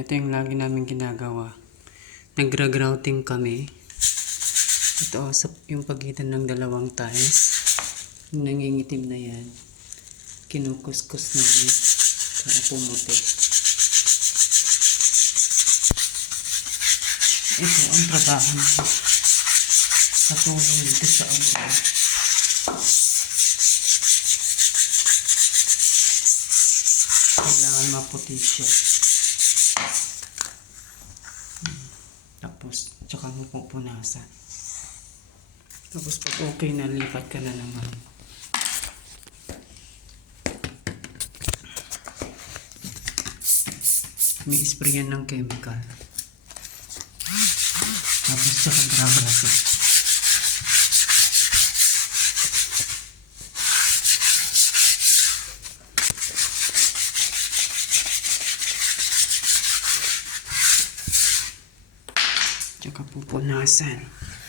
Ito yung lagi namin ginagawa. Nagra-grouting kami. Ito sa yung pagitan ng dalawang tiles. Nangingitim na yan. Kinukuskus namin para pumuti. Ito ang trabaho namin. Katulong dito sa abroad. Kailangan maputi siya. Tapos, tsaka mo pupunasan. Tapos pag okay na, lipat ka na naman. May spray yan ng chemical. Tapos tsaka grabrasin. Tsaka pupunasan. Ayan.